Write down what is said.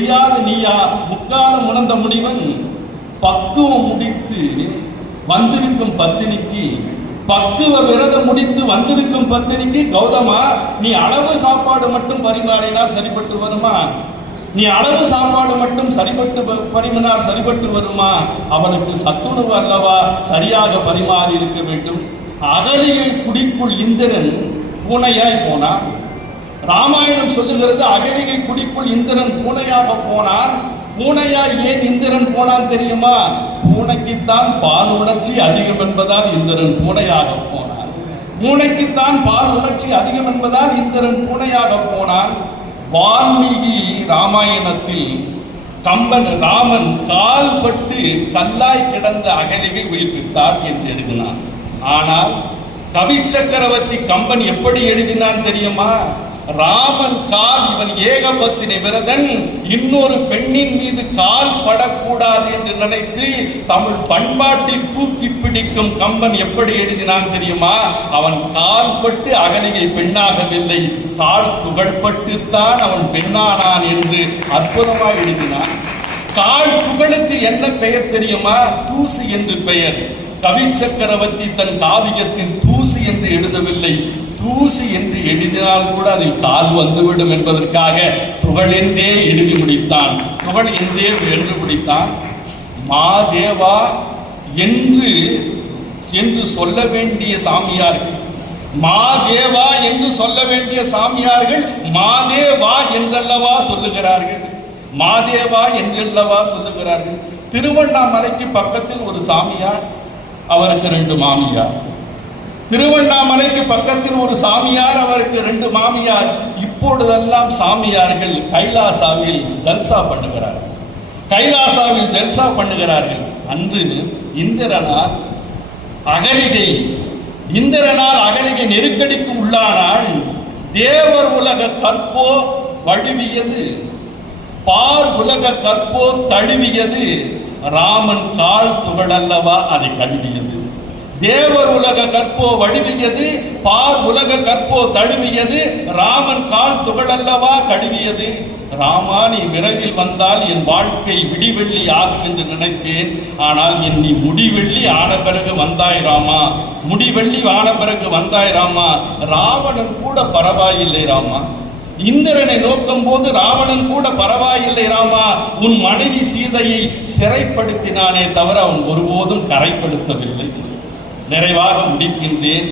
தெரியாத நீயா? முக்காலம் உணர்ந்த முனிவன் பக்குவம் முடித்து வந்திருக்கும் பத்தினிக்கு பக்குவ விரதம் முடித்து வந்திருக்கும் பத்தினிக்கு கௌதமா நீ அளவு சாப்பாடு மட்டும் பரிமாறினால் சரிப்பட்டு வருமா? நீ அளவு சாப்பாடு மட்டும் சரிபட்டு பரிமினால் சரிபட்டு வருமா? அவளுக்கு சத்துணவு அல்லவா? சரியாக பரிமாறி இருக்க வேண்டும். அகலியை குடிக்குள் இந்திரன் பூனையாய் போனான். ராமாயணம் சொல்லுகிறது அகலிகை குடிக்குள் இந்திரன் பூனையாக போனான். பூனையா ஏன் இந்திரன் போனான் தெரியுமா? பூனைக்குத்தான் பால் உணர்ச்சி அதிகம் என்பதால் இந்திரன் பூனையாக போனான். பூனைக்குத்தான் பால் உணர்ச்சி அதிகம் என்பதால் இந்திரன் பூனையாக போனான். வால்மீகி ராமாயணத்தில் கம்பன் ராமன் கால் பட்டு கல்லாய் கிடந்த அகலிகை உயிர்ப்பித்தார் என்று எழுதினான். ஆனால் கவி சக்கரவர்த்தி கம்பன் எப்படி எழுதினான் தெரியுமா? ராமன் கால் இவன் ஏகபத்தினி விரதன் இன்னொரு பெண்ணின் மீது கால் படக்கூடாது என்று நினைத்து தமிழ் பண்பாட்டை தூக்கி பிடிக்கும் கம்பன் எப்படி எழுதினான் தெரியுமா? அவன் கால் பட்டு அகலிகை பெண்ணாகவில்லை கால் புகழ்பட்டுத்தான் அவன் பெண்ணானான் என்று அற்புதமாக எழுதினான். கால் துகளுக்கு என்ன பெயர் தெரியுமா? தூசு என்று பெயர். கவி சக்கரவர்த்தி தன் காவியத்தின் தூசு என்று எழுதவில்லை தூசு என்று எழுதினால் கூட அதில் கால் வந்துவிடும் என்பதற்காக துகளென்றே எழுதி முடித்தான். துகள் என்றே என்று முடித்தான். மாதேவா என்று என்று சொல்ல வேண்டிய சாமியார்கள். மாதேவா என்று சொல்ல வேண்டிய சாமியார்கள் மாதேவா என்றல்லவா சொல்லுகிறார்கள். மாதேவா என்றல்லவா சொல்லுகிறார்கள். திருவண்ணாமலைக்கு பக்கத்தில் ஒரு சாமியார் அவருக்கு ரெண்டு மாமியார். திருவண்ணாமலைக்கு பக்கத்தில் ஒரு சாமியார் அவருக்கு ரெண்டு மாமியார். இப்பொழுதெல்லாம் சாமியார்கள் கைலாசாவில் ஜல்சா பண்ணுகிறார்கள். கைலாசாவில் ஜல்சா பண்ணுகிறார்கள். அன்று இந்திரனார் அகலிகை இந்திரனால் அகலிகை நெருக்கடிக்கு உள்ளானால் தேவர் உலக கற்போ வழுவியது பார் உலக கற்போ தழுவியது ராமன் கால் துகளல்லவா அதை கழுவியது. தேவர் உலக கற்போ வழுவியது பார் உலக கற்போ தழுவியது ராமன் கால் துகளல்லவா கழுவியது. ராமா நீ விரைவில் வந்தால் என் வாழ்க்கை விடிவெள்ளி ஆகும் என்று நினைத்தேன். ஆனால் என் நீ முடிவெள்ளி ஆன பிறகு வந்தாய் ராமா. முடிவெள்ளி ஆன பிறகு வந்தாய் ராமா. ராவணன் கூட பரவாயில்லை ராமா. இந்திரனை நோக்கும் போது ராவணன் கூட பரவாயில்லை ராமா. உன் மனைவி சீதையை சிறைப்படுத்தினானே தவிர அவன் ஒருபோதும் கரைப்படுத்தவில்லை. நிறைவாக முடிக்கின்றேன்.